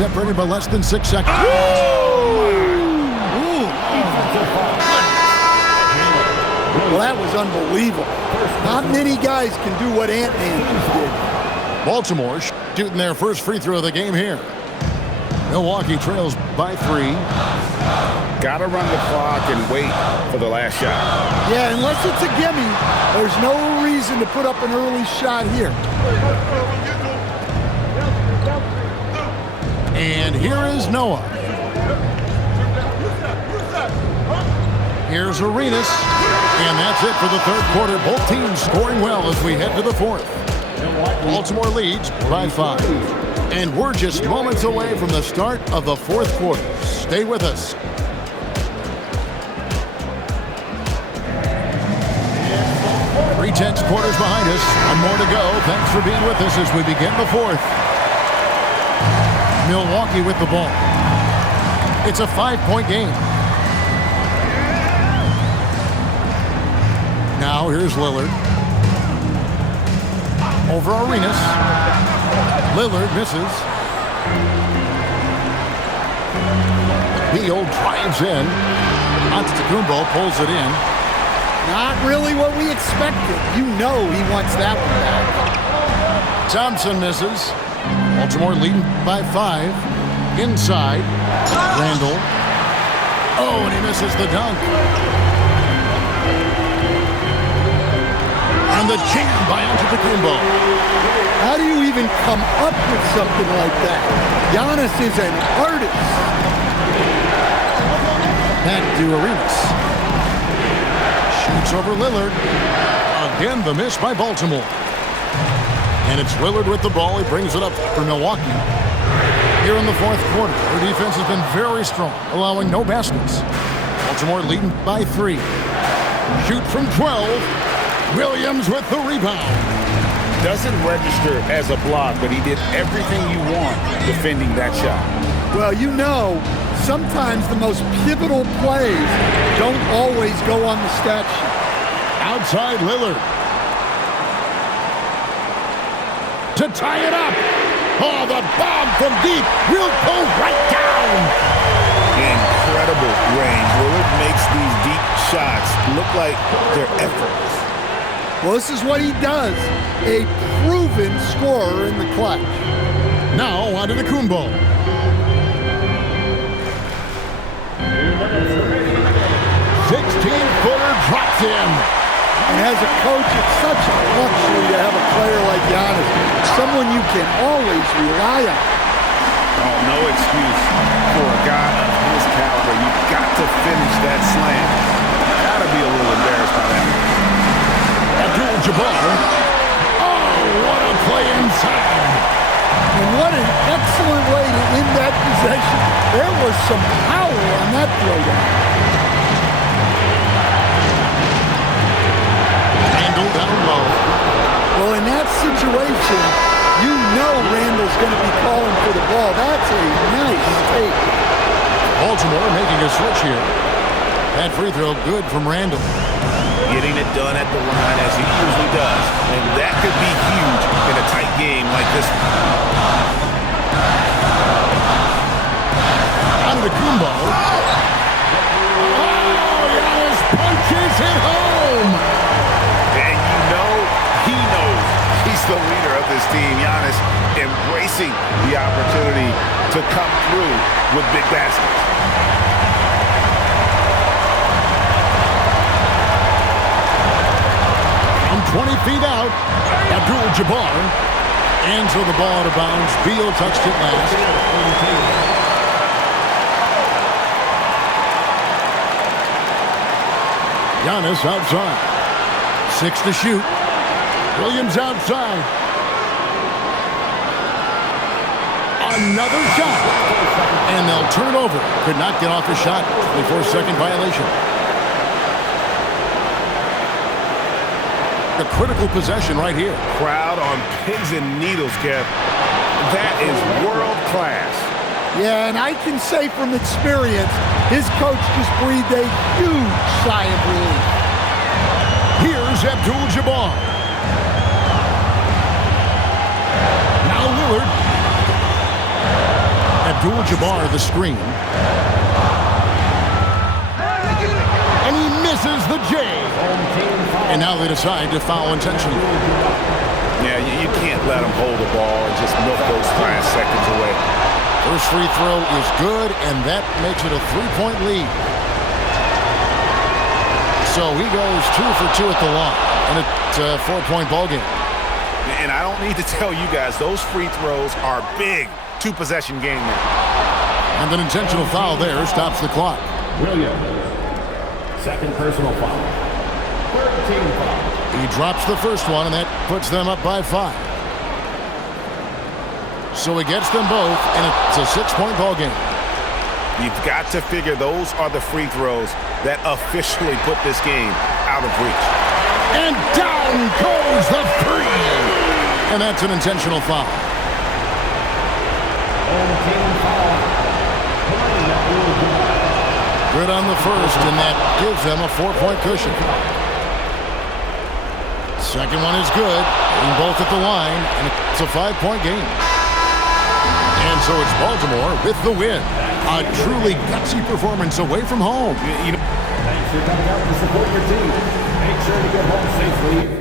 separated by less than 6 seconds. Well, that was unbelievable. Not many guys can do what Ant-Man did. Baltimore shooting their first free throw of the game here. Milwaukee trails by 3. Gotta run the clock and wait for the last shot. Yeah, unless it's a gimme, there's no reason to put up an early shot here. And here is Noah. Here's Arenas. And that's it for the third quarter. Both teams scoring well as we head to the fourth. Baltimore leads by 5. And we're just moments away from the start of the fourth quarter. Stay with us. 3 tenths quarters behind us. And more to go. Thanks for being with us as we begin the fourth. Milwaukee with the ball. It's a 5-point game. Now here's Lillard. Over Arenas. Lillard misses. Beal drives in. Antetokounmpo pulls it in. Not really what we expected. You know he wants that one back. Thompson misses. Baltimore leading by 5. Inside. Randall. Oh, and he misses the dunk. And the jam by Antetokounmpo. How do you even come up with something like that? Giannis is an artist. Back to Arenas. Shoots over Lillard. Again, the miss by Baltimore. And it's Lillard with the ball. He brings it up for Milwaukee. Here in the fourth quarter, their defense has been very strong, allowing no baskets. Baltimore leading by 3. Shoot from 12. Williams with the rebound. Doesn't register as a block, but he did everything you want defending that shot. Well, you know, sometimes the most pivotal plays don't always go on the stat sheet. Outside Lillard. To tie it up. Oh, the bomb from deep will go right down. Incredible range. Lillard makes these deep shots look like they're effortless. Well, this is what he does. A proven scorer in the clutch. Now onto the Kumbo. 16-footer drops in. And as a coach, it's such a luxury to have a player like Giannis. Someone you can always rely on. Oh, no excuse for a guy of his caliber. You've got to finish that slam. Gotta be a little embarrassed by that. Abdul-Jabbar. Oh, what a play inside. And what an excellent way to end that possession. There was some power on that throwdown. Randall down low. Well, in that situation, you know Randall's going to be calling for the ball. That's a nice take. Baltimore making a switch here. That free throw good from Randall. Getting it done at the line as he usually does. And that could be huge in a tight game like this one. Antetokounmpo. Oh, Giannis punches it home. And you know he knows he's the leader of this team. Giannis embracing the opportunity to come through with big baskets. From 20 feet out, Abdul-Jabbar. And so the ball out of bounds. Beal touched it last. Giannis outside. 6 to shoot. Williams outside. Another shot. And they'll turn it over. Could not get off the shot. 24-second violation. A critical possession right here. Crowd on pins and needles, Kev. That is world class. Yeah, and I can say from experience, his coach just breathed a huge sigh of relief. Here's Abdul-Jabbar. Now Lillard. Abdul-Jabbar the screen. And he misses the J. And now they decide to foul intentionally. Yeah, you can't let them hold the ball and just milk those last seconds away. First free throw is good, and that makes it a 3-point lead. So he goes 2 for 2 at the line, and it's a 4-point ball game. And I don't need to tell you guys, those free throws are big. 2-possession game now. And an intentional foul there stops the clock. Williams, second personal foul. 13 foul. He drops the first one, and that puts them up by 5. So he gets them both, and it's a 6-point ball game. You've got to figure those are the free throws that officially put this game out of reach. And down goes the three. And that's an intentional foul. Good on the first, and that gives them a 4-point cushion. Second one is good. Hitting both at the line, and it's a 5-point game. And so it's Baltimore with the win. A truly gutsy performance away from home. Thanks for coming out to support your team. Make sure to get home safely.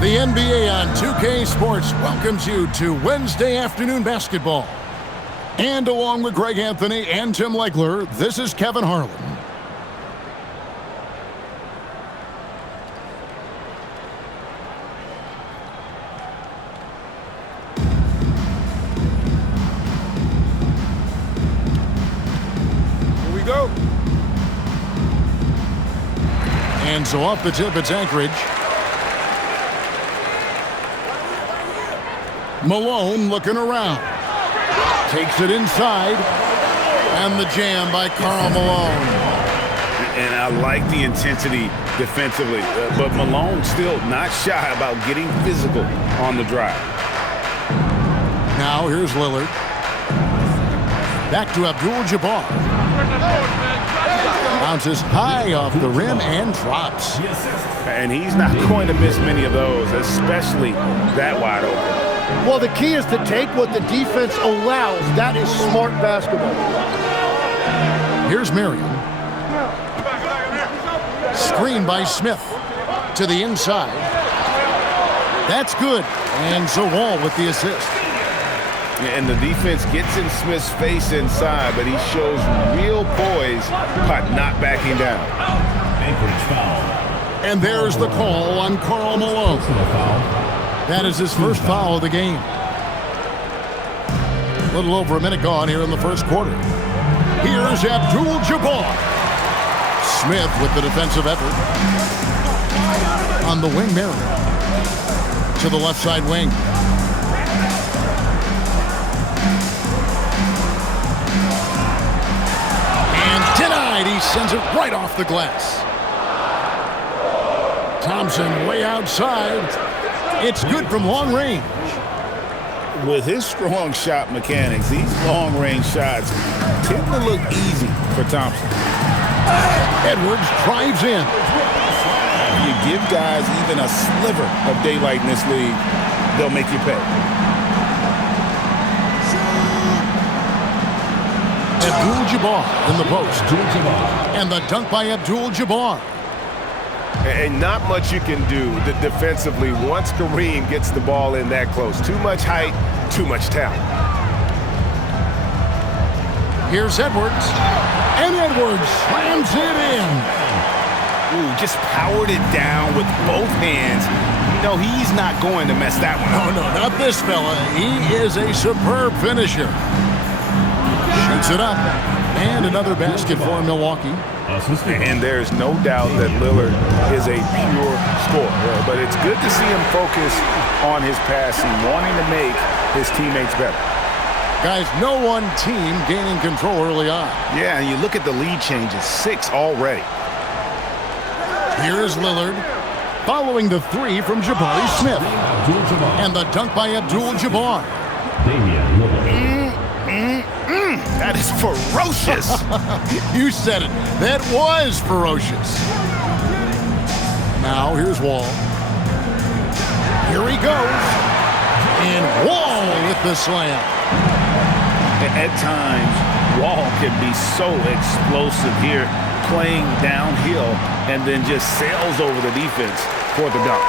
The NBA on 2K Sports welcomes you to Wednesday afternoon basketball. And along with Greg Anthony and Tim Legler, this is Kevin Harlan. Here we go. And so off the tip, it's Anchorage. Malone looking around. Takes it inside. And the jam by Karl Malone. And I like the intensity defensively. But Malone still not shy about getting physical on the drive. Now here's Lillard. Back to Abdul-Jabbar. Bounces high off the rim and drops. And he's not going to miss many of those, especially that wide open. Well, the key is to take what the defense allows. That is smart basketball. Here's Miriam. Screen by Smith to the inside. That's good. And so Wall with the assist. And the defense gets in Smith's face inside, but he shows real poise by not backing down. Anchorage foul. And there's the call on Karl Malone. That is his first foul of the game. A little over a minute gone here in the first quarter. Here's Abdul-Jabbar. Smith with the defensive effort. On the wing, Mary. To the left side wing. And denied. He sends it right off the glass. Thompson way outside. It's good from long range. With his strong shot mechanics, these long-range shots tend to look easy for Thompson. Edwards drives in. If you give guys even a sliver of daylight in this league, they'll make you pay. Abdul-Jabbar in the post. And the dunk by Abdul-Jabbar. And not much you can do defensively once Kareem gets the ball in that close. Too much height, too much talent. Here's Edwards. And Edwards slams it in. Ooh, just powered it down with both hands. You know, he's not going to mess that one up. Oh, no, not this fella. He is a superb finisher. Shoots it up. And another basket for Milwaukee. And there's no doubt that Lillard is a pure scorer. But it's good to see him focus on his passing, wanting to make his teammates better. Guys, no one team gaining control early on. Yeah, and you look at the lead changes, 6 already. Here's Lillard following the 3 from Jabari Smith. And the dunk by Abdul-Jabbar. That is ferocious. You said it. That was ferocious. Now, here's Wall. Here he goes. And Wall with the slam. At times, Wall can be so explosive here, playing downhill, and then just sails over the defense for the dunk.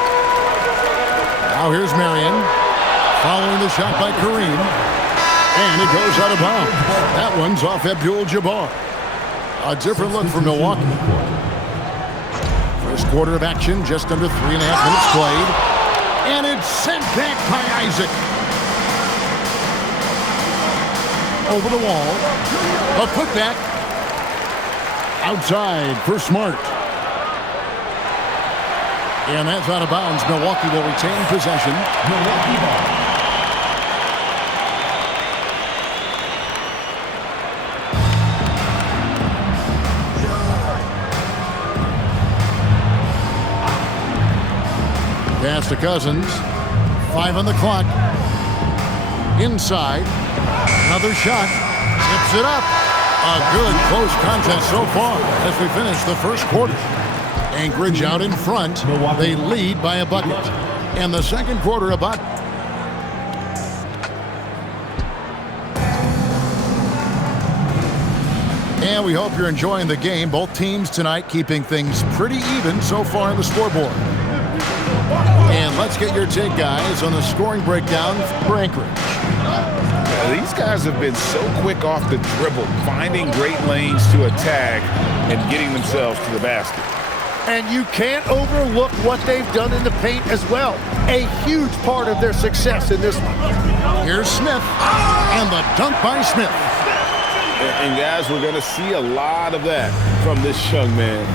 Now here's Marion, following the shot by Kareem, and it goes out of bounds. That one's off Abdul-Jabbar. A different look for Milwaukee. First quarter of action, just under 3.5 minutes played, and it's sent back by Isaac. Over the wall, a putback, outside for Smart. And that's out of bounds. Milwaukee will retain possession. Milwaukee ball. Pass to Cousins. 5 on the clock. Inside. Another shot. Tips it up. A good close contest so far as we finish the first quarter. Anchorage out in front. They lead by a bucket. And the second quarter about. And we hope you're enjoying the game. Both teams tonight keeping things pretty even so far on the scoreboard. And let's get your take, guys, on the scoring breakdown for Anchorage. These guys have been so quick off the dribble, finding great lanes to attack and getting themselves to the basket. And you can't overlook what they've done in the paint as well. A huge part of their success in this one. Here's Smith, and the dunk by Smith. And guys, we're going to see a lot of that from this young man.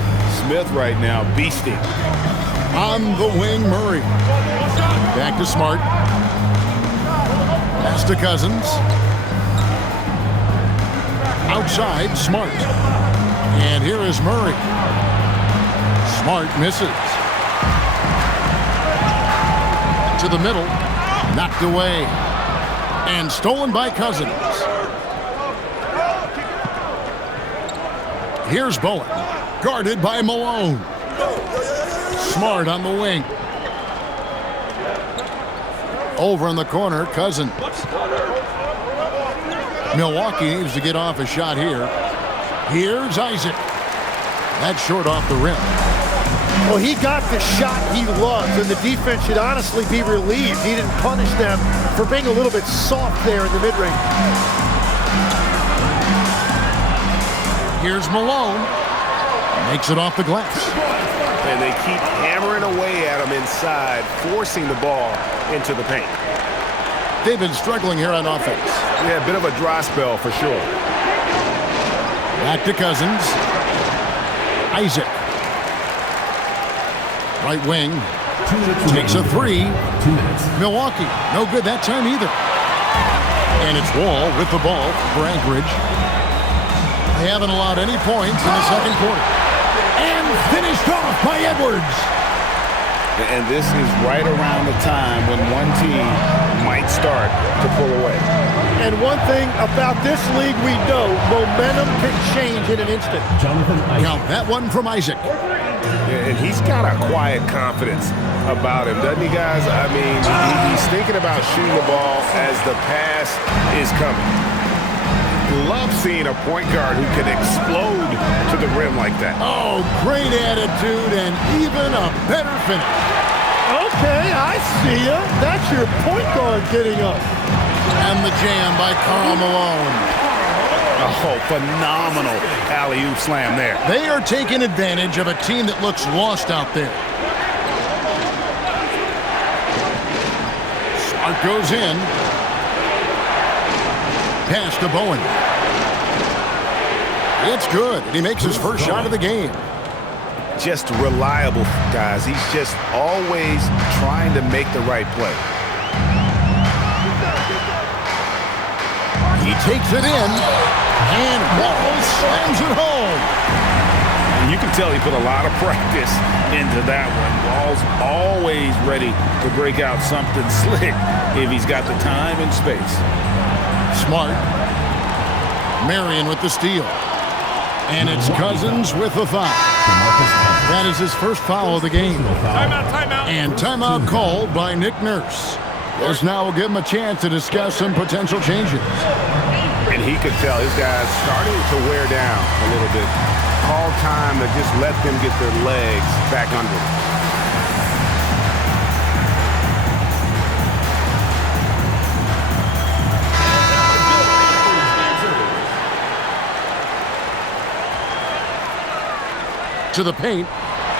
Smith right now beasting. On the wing, Murray. Back to Smart. Pass to Cousins. Outside, Smart. And here is Murray. Smart misses. To the middle. Knocked away. And stolen by Cousins. Here's Bowen. Guarded by Malone. Smart on the wing. Over in the corner, Cousins. Milwaukee needs to get off a shot here. Here's Isaac. That's short off the rim. Well, he got the shot he loves, and the defense should honestly be relieved. He didn't punish them for being a little bit soft there in the mid-range. Here's Malone. Makes it off the glass. And they keep hammering away at him inside, forcing the ball into the paint. They've been struggling here on offense. Yeah, a bit of a dry spell for sure. Back to Cousins. Isaac. Right wing. Takes a 3. Milwaukee. No good that time either. And it's Wall with the ball for Anchorage. They haven't allowed any points in the second quarter. And finished off by Edwards. And this is right around the time when one team might start to pull away. And one thing about this league we know, momentum can change in an instant. Now that one from Isaac. And he's got a quiet confidence about him, doesn't he, guys? I mean, he's thinking about shooting the ball as the pass is coming. Love seeing a point guard who can explode to the rim like that. Oh, great attitude and even a better finish. Okay, I see ya. That's your point guard getting up. And the jam by Karl Malone. Oh, phenomenal alley-oop slam there. They are taking advantage of a team that looks lost out there. Smart goes in. Pass to Bowen. It's good, and he makes his first shot of the game. Just reliable, guys. He's just always trying to make the right play. He takes it in, and Walls slams it home. And you can tell he put a lot of practice into that one. Walls always ready to break out something slick if he's got the time and space. Smart. Marion with the steal. And it's Cousins with the foul. That is his first foul of the game. Timeout. And timeout called by Nick Nurse. This now will give him a chance to discuss some potential changes. And he could tell his guys starting to wear down a little bit. Call time to just let them get their legs back under them. To the paint.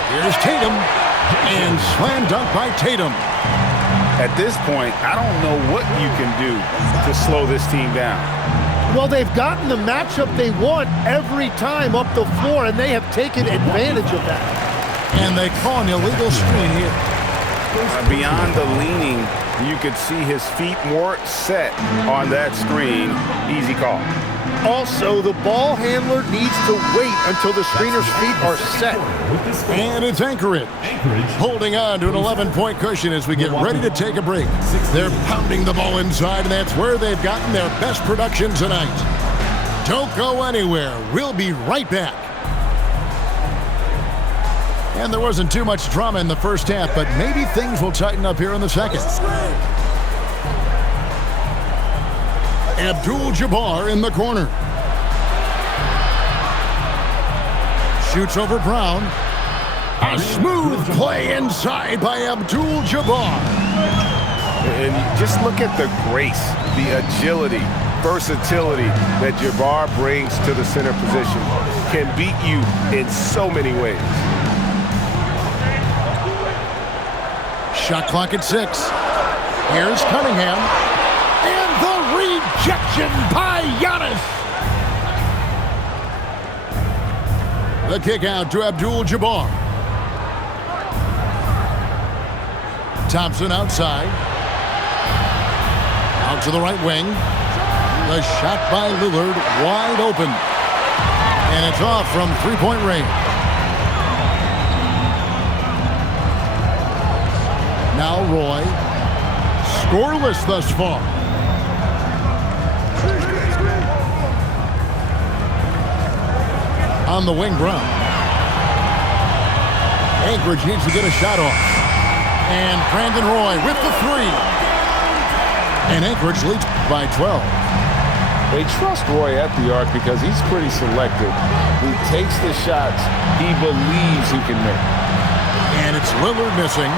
Here's Tatum. And slam dunk by Tatum. At this point, I don't know what you can do to slow this team down. Well, they've gotten the matchup they want every time up the floor, and they have taken advantage of that. And they call an illegal screen here. Beyond the leaning, you could see his feet more set on that screen. Easy call. Also, the ball handler needs to wait until the screener's feet are set. And it's Anchorage holding on to an 11-point cushion as we get ready to take a break. They're pounding the ball inside, and that's where they've gotten their best production tonight. Don't go anywhere. We'll be right back. And there wasn't too much drama in the first half, but maybe things will tighten up here in the second. Abdul-Jabbar in the corner. Shoots over Brown. A smooth play inside by Abdul-Jabbar. And just look at the grace, the agility, versatility that Jabbar brings to the center position. Can beat you in so many ways. Shot clock at 6. Here's Cunningham. And the rejection by Giannis. The kick out to Abdul-Jabbar. Thompson outside. Out to the right wing. The shot by Lillard wide open. And it's off from three-point range. Now Roy. Scoreless thus far. On the wing, Brown. Anchorage needs to get a shot off. And Brandon Roy with the three. And Anchorage leads by 12. They trust Roy at the arc because he's pretty selective. He takes the shots he believes he can make. And it's Lillard missing.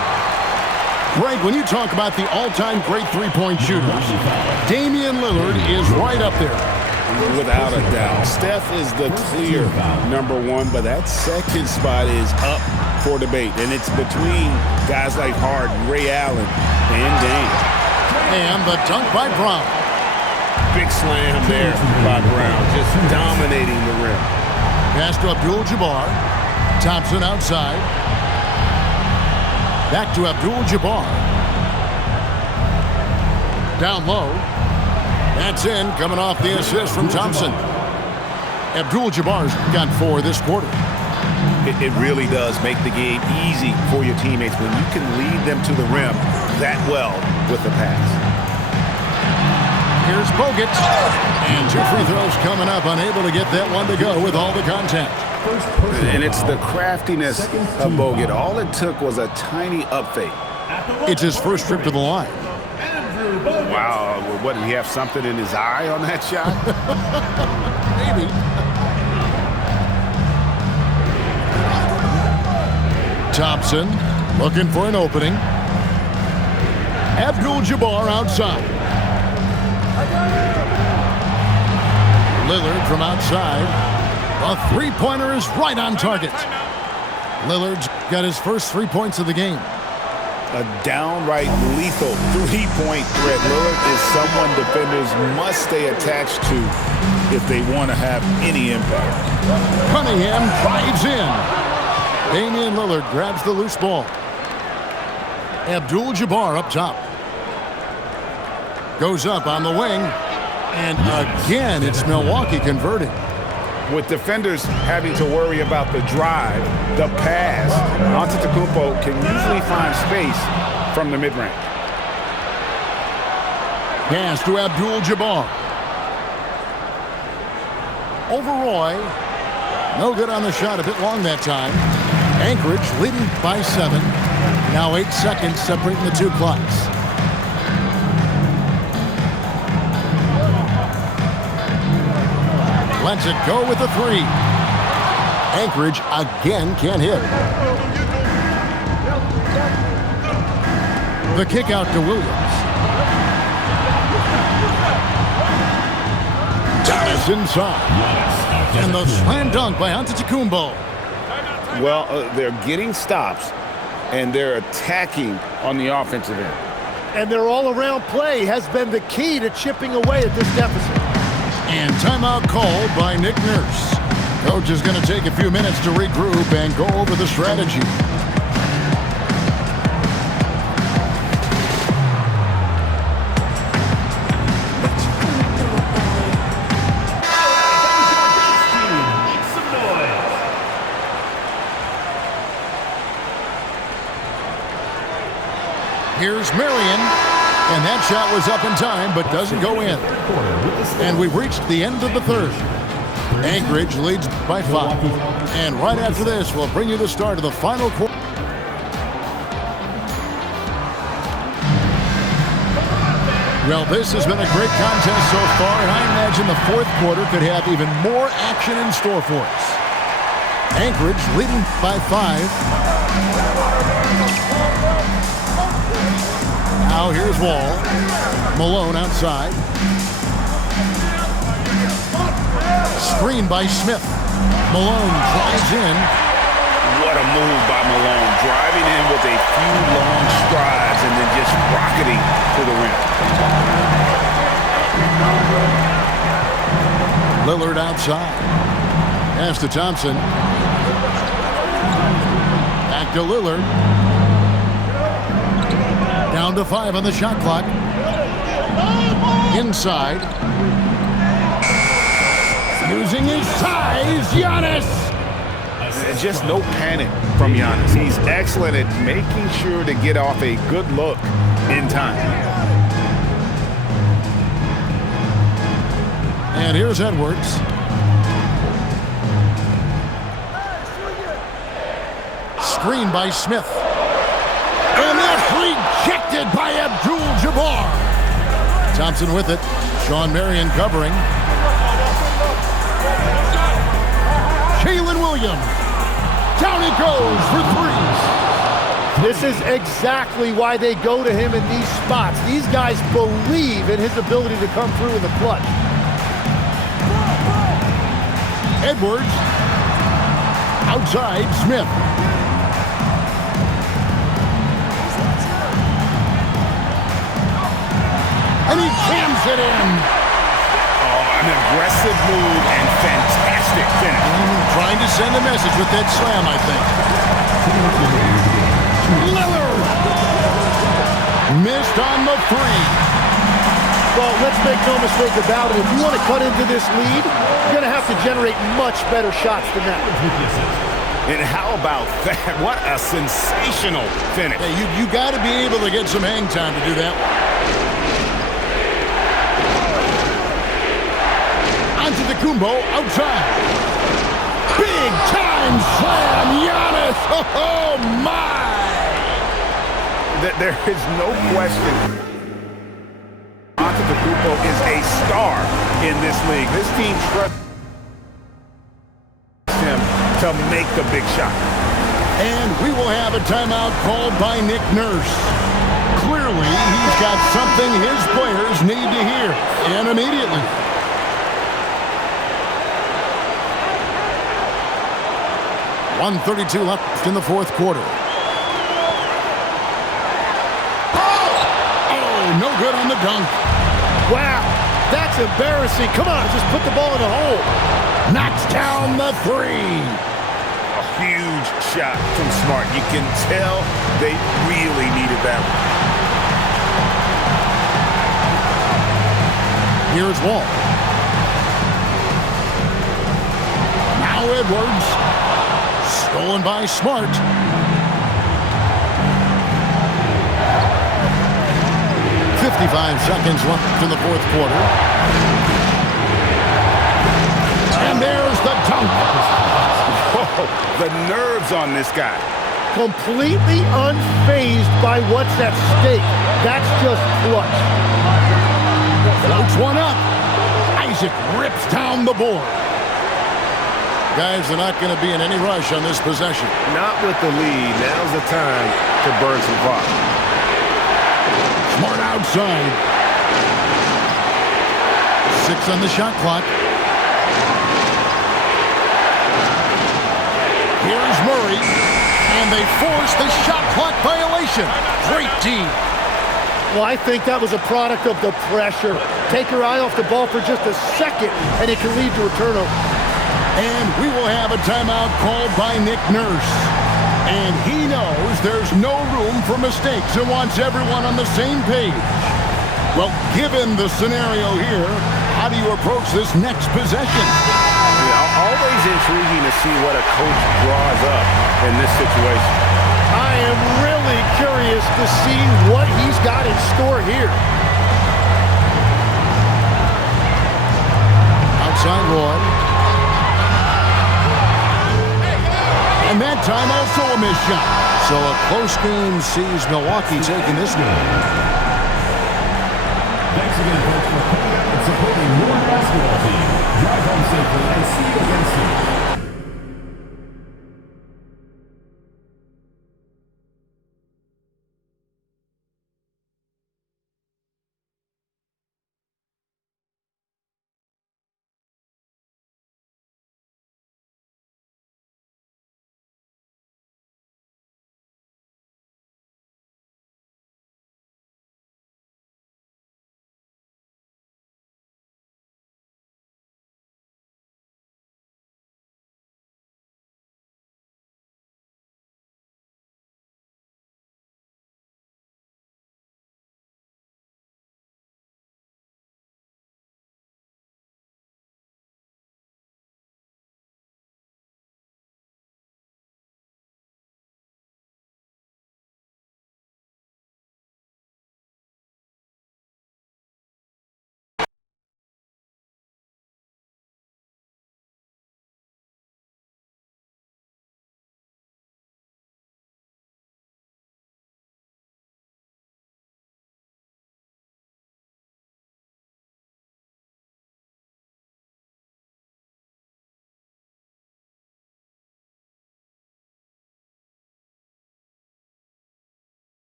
Greg, when you talk about the all-time great three-point shooters, Damian Lillard is right up there. Without a doubt. Steph is the clear #1, but that second spot is up for debate. And it's between guys like Harden, Ray Allen, and Dame. And the dunk by Brown. Big slam there by Brown, just dominating the rim. Pass to Abdul-Jabbar. Thompson outside. Back to Abdul-Jabbar. Down low. That's in, coming off the assist from Thompson. Abdul-Jabbar's got 4 this quarter. It really does make the game easy for your teammates when you can lead them to the rim that well with the pass. Here's Bogut. And 2 free throws coming up, unable to get that one to go with all the contact. And it's the craftiness of Bogut. All it took was a tiny up fake. It's his first trip to the line. Wow, what, did he have something in his eye on that shot? Maybe. Thompson looking for an opening. Abdul-Jabbar outside. Lillard from outside. A three-pointer is right on target. Lillard's got his first 3 points of the game. A downright lethal three-point threat. Lillard is someone defenders must stay attached to if they want to have any impact. Cunningham drives in. Damian Lillard grabs the loose ball. Abdul-Jabbar up top. Goes up on the wing. And again, it's Milwaukee converting. With defenders having to worry about the drive, the pass, Antetokounmpo can usually find space from the mid-range. Pass to Abdul-Jabbar. Over Roy. No good on the shot, a bit long that time. Anchorage leading by 7. Now 8 seconds separating the two clocks. Lets it go with a 3. Anchorage again can't hit. The kick out to Williams. Giannis inside. And the slam dunk by Antetokounmpo. Well, they're getting stops, and they're attacking on the offensive end. And their all-around play has been the key to chipping away at this deficit. And timeout called by Nick Nurse. Coach is going to take a few minutes to regroup and go over the strategy. Here's Marion. And that shot was up in time, but doesn't go in. And we've reached the end of the third. Anchorage leads by 5. And right after this, we'll bring you the start of the final quarter. Well, this has been a great contest so far, and I imagine the fourth quarter could have even more action in store for us. Anchorage leading by 5. Now here's Wall. Malone outside. Screen by Smith. Malone drives in. What a move by Malone. Driving in with a few long strides and then just rocketing to the rim. Lillard outside. Pass to Thompson. Back to Lillard. Down to 5 on the shot clock. Inside. Using his size, Giannis. There's just no panic from Giannis. He's excellent at making sure to get off a good look in time. And here's Edwards. Screen by Smith. And that's rejected by Abdul-Jabbar. Thompson with it. Sean Marion covering. Jalen Williams. Down he goes for 3. This is exactly why they go to him in these spots. These guys believe in his ability to come through in the clutch. Edwards. Outside, Smith. And he jams it in. Oh, an aggressive move and fantastic finish. Trying to send a message with that slam, I think. Lillard. Missed on the 3. Well, let's make no mistake about it. If you want to cut into this lead, you're going to have to generate much better shots than that. And how about that? What a sensational finish. Hey, you got to be able to get some hang time to do that. Antetokounmpo outside. Big time slam, Giannis. Oh my! There is no question. Antetokounmpo is a star in this league. This team trusts him to make the big shot. And we will have a timeout called by Nick Nurse. Clearly, he's got something his players need to hear, and immediately. 1:32 left in the fourth quarter. Oh, no good on the dunk. Wow, that's embarrassing. Come on, just put the ball in the hole. Knocks down the three. A huge shot from Smart. You can tell they really needed that one. Here's Wall. Now Edwards. Stolen by Smart. .55 seconds left in the fourth quarter. And there's the dunk. Oh, the nerves on this guy. Completely unfazed by what's at stake. That's just clutch. Floats one up. Isaac rips down the board. Guys are not going to be in any rush on this possession. Not with the lead. Now's the time to burn some clock. Smart outside. 6 on the shot clock. Here's Murray. And they force the shot clock violation. Great D. Well, I think that was a product of the pressure. Take your eye off the ball for just a second, and it can lead to a turnover. And we will have a timeout called by Nick Nurse. And he knows there's no room for mistakes and wants everyone on the same page. Well, given the scenario here, how do you approach this next possession? Yeah, always intriguing to see what a coach draws up in this situation. I am really curious to see what he's got in store here. Outside Roy. And that time also a missed shot. So a close game sees Milwaukee taking this game. Thanks again, folks, for coming out and supporting your basketball team. Drive home safely and see you again soon.